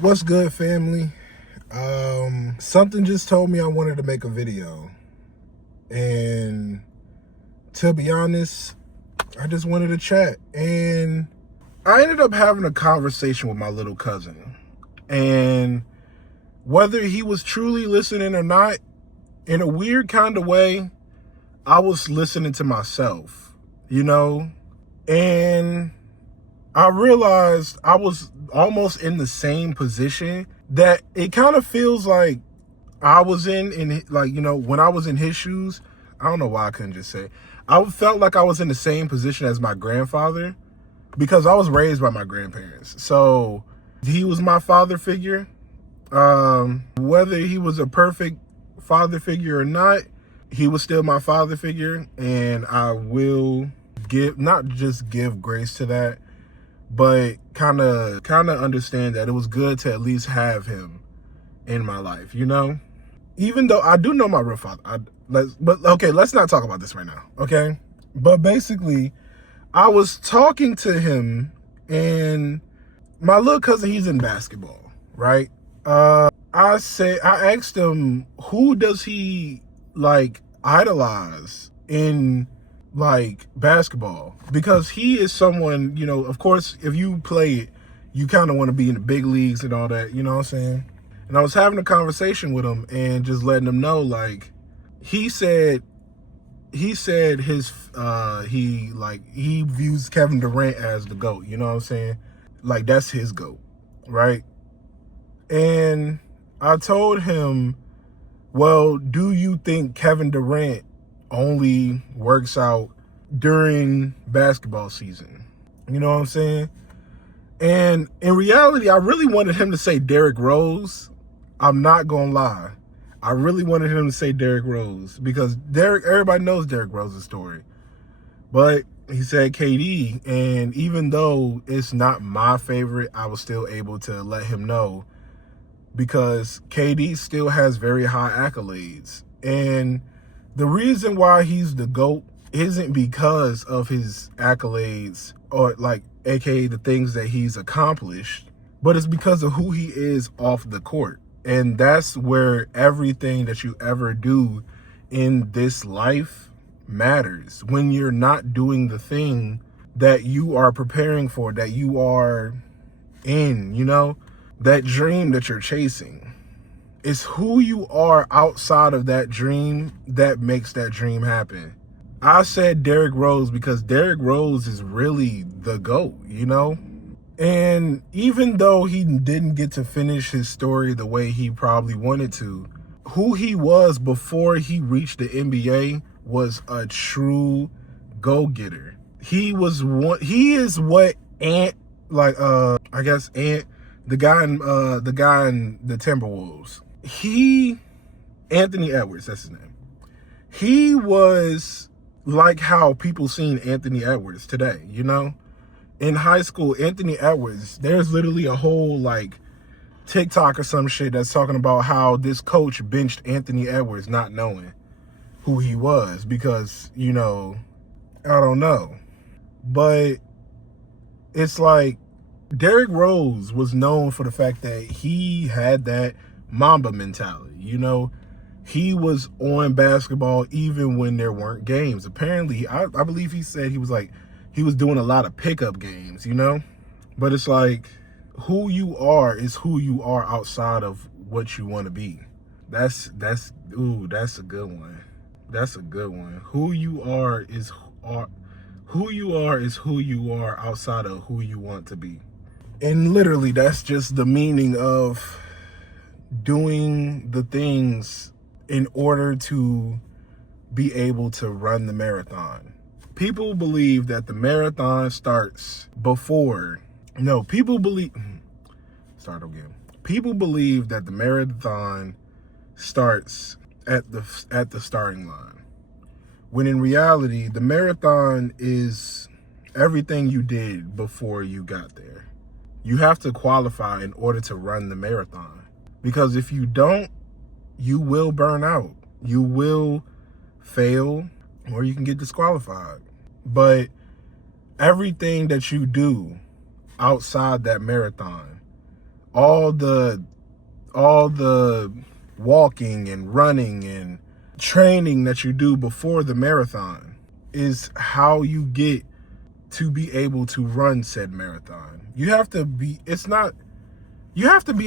What's good, family? Something just told me I wanted to make a video, and to be honest, I just wanted to chat. And I ended up having a conversation with my little cousin, and whether he was truly listening or not, in a weird kind of way, I was listening to myself, and I realized I was almost in the same position that it kind of feels like I was in like, when I was in his shoes. I don't know why I couldn't just say. I felt like I was in the same position as my grandfather because I was raised by my grandparents. So he was my father figure. Whether he was a perfect father figure or not, he was still my father figure. And I will not just give grace to that, but kind of understand that it was good to at least have him in my life, Even though I do know my real father. Let's not talk about this right now, okay? But basically, I was talking to him, and my little cousin, he's in basketball, right? I asked him, who does he idolize in basketball? Because he is someone, of course, if you play it, you kind of want to be in the big leagues and all that, you know what I'm saying? And I was having a conversation with him and just letting him know, he said his he views Kevin Durant as the GOAT, you know what I'm saying? That's his GOAT, right? And I told him, well, do you think Kevin Durant only works out during basketball season? You know what I'm saying? And in reality, I really wanted him to say Derrick Rose. I'm not gonna lie. I really wanted him to say Derrick Rose because everybody knows Derrick Rose's story. But he said KD, and even though it's not my favorite, I was still able to let him know because KD still has very high accolades. And the reason why he's the GOAT isn't because of his accolades or aka the things that he's accomplished, but it's because of who he is off the court. And that's where everything that you ever do in this life matters. When you're not doing the thing that you are preparing for, that you are in, that dream that you're chasing. It's who you are outside of that dream that makes that dream happen. I said Derrick Rose because Derrick Rose is really the GOAT, And even though he didn't get to finish his story the way he probably wanted to, who he was before he reached the NBA was a true go-getter. He is what Ant, the guy in the Timberwolves. Anthony Edwards, that's his name. He was like how people seen Anthony Edwards today, In high school, Anthony Edwards, there's literally a whole TikTok or some shit that's talking about how this coach benched Anthony Edwards not knowing who he was because, I don't know. But it's Derrick Rose was known for the fact that he had that Mamba mentality, He was on basketball even when there weren't games. Apparently, I believe he said he was doing a lot of pickup games, But it's who you are is who you are outside of what you want to be. That's a good one. That's a good one. Who you are is who you are outside of who you want to be. And literally, that's just the meaning of doing the things in order to be able to run the marathon. People believe that the marathon starts before. No, people believe that the marathon starts at the starting line. When in reality, the marathon is everything you did before you got there. You have to qualify in order to run the marathon. Because if you don't, you will burn out. You will fail, or you can get disqualified. But everything that you do outside that marathon all the walking and running and training that you do before the marathon is how you get to be able to run said marathon. You have to be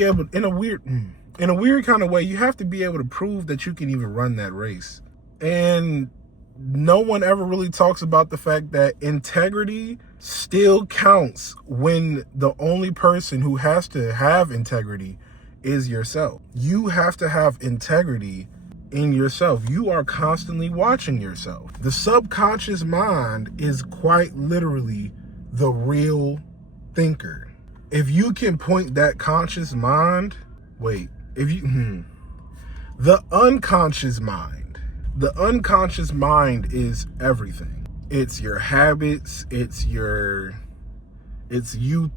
able, in a weird kind of way, you have to be able to prove that you can even run that race. And no one ever really talks about the fact that integrity still counts when the only person who has to have integrity is yourself. You have to have integrity in yourself. You are constantly watching yourself. The subconscious mind is quite literally the real thinker. If you can point that conscious mind, the unconscious mind is everything. It's your habits, it's you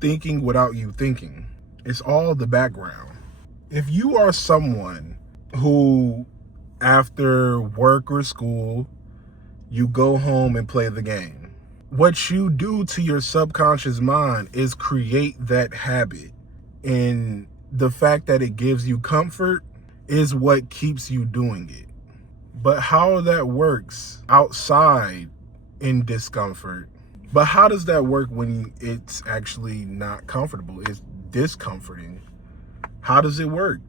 thinking without you thinking. It's all the background. If you are someone who, after work or school, you go home and play the game, what you do to your subconscious mind is create that habit. And the fact that it gives you comfort is what keeps you doing it. But how that works outside in discomfort, but how does that work when it's actually not comfortable? It's discomforting. How does it work?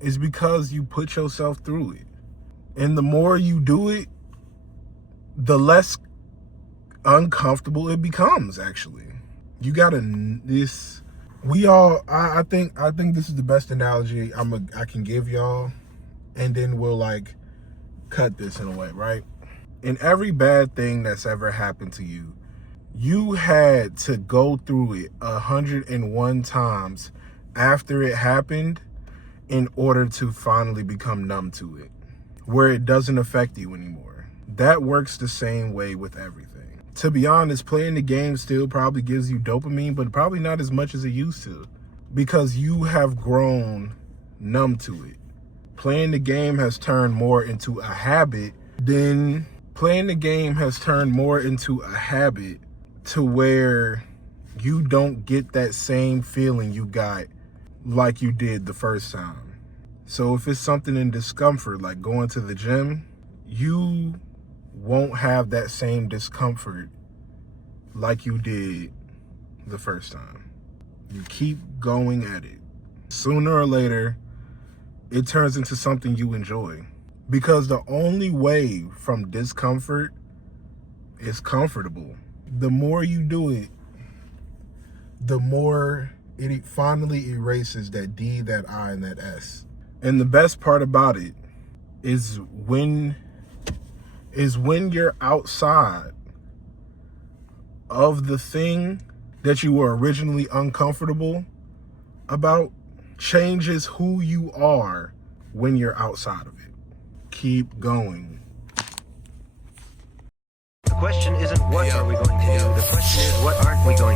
It's because you put yourself through it. And the more you do it, the less uncomfortable it becomes, actually. You gotta, I think this is the best analogy I can give y'all. And then we'll like cut this in a way, right? In every bad thing that's ever happened to you, you had to go through it 101 times after it happened in order to finally become numb to it, where it doesn't affect you anymore. That works the same way with everything. To be honest, playing the game still probably gives you dopamine, but probably not as much as it used to, because you have grown numb to it. Playing the game has turned more into a habit to where you don't get that same feeling you got like you did the first time. So if it's something in discomfort, like going to the gym, you won't have that same discomfort like you did the first time. You keep going at it. Sooner or later, it turns into something you enjoy. Because the only way from discomfort is comfortable. The more you do it, the more it finally erases that D, that I, and that S. And the best part about it is when you're outside of the thing that you were originally uncomfortable about, changes who you are when you're outside of it. Keep going. The question isn't what are we going to do, the question is what aren't we going to do.